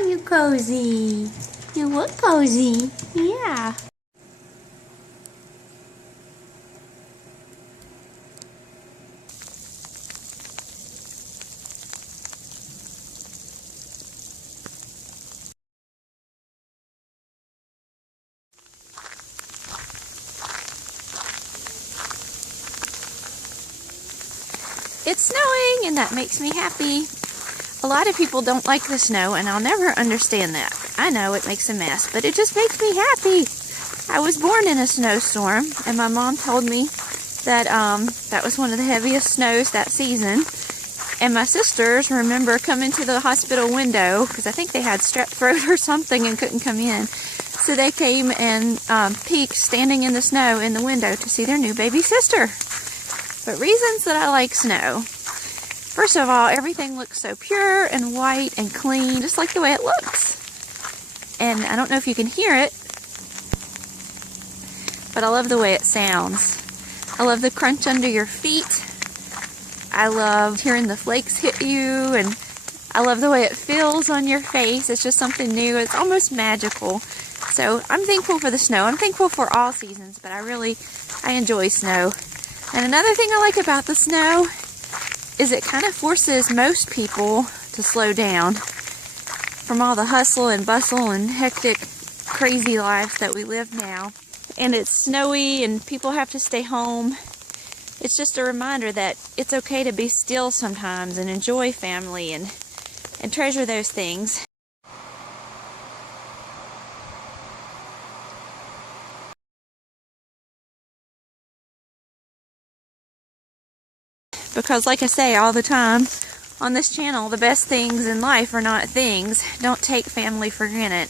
Are you cozy? You look cozy. Yeah. It's snowing, and that makes me happy. A lot of people don't like the snow, and I'll never understand that. I know it makes a mess, but it just makes me happy. I was born in a snowstorm, and my mom told me that that was one of the heaviest snows that season. And my sisters remember coming to the hospital window, because I think they had strep throat or something and couldn't come in. So they came and peeked, standing in the snow in the window, to see their new baby sister. But reasons that I like snow. First of all, everything looks so pure and white and clean, just like the way it looks. And I don't know if you can hear it, but I love the way it sounds. I love the crunch under your feet. I love hearing the flakes hit you, and I love the way it feels on your face. It's just something new. It's almost magical. So I'm thankful for the snow. I'm thankful for all seasons, but I enjoy snow. And another thing I like about the snow is it kind of forces most people to slow down from all the hustle and bustle and hectic, crazy lives that we live now. And it's snowy and people have to stay home. It's just a reminder that it's okay to be still sometimes and enjoy family and treasure those things. Because like I say all the time on this channel, the best things in life are not things. Don't take family for granted.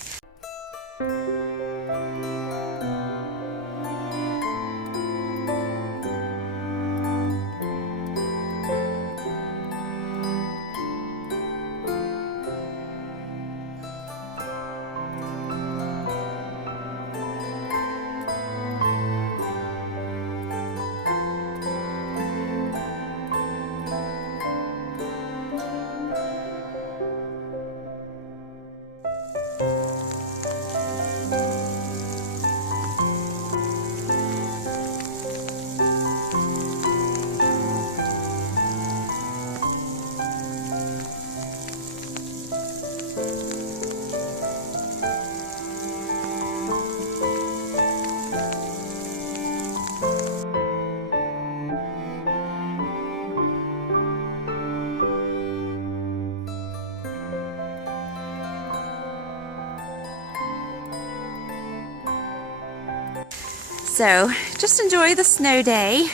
So just enjoy the snow day.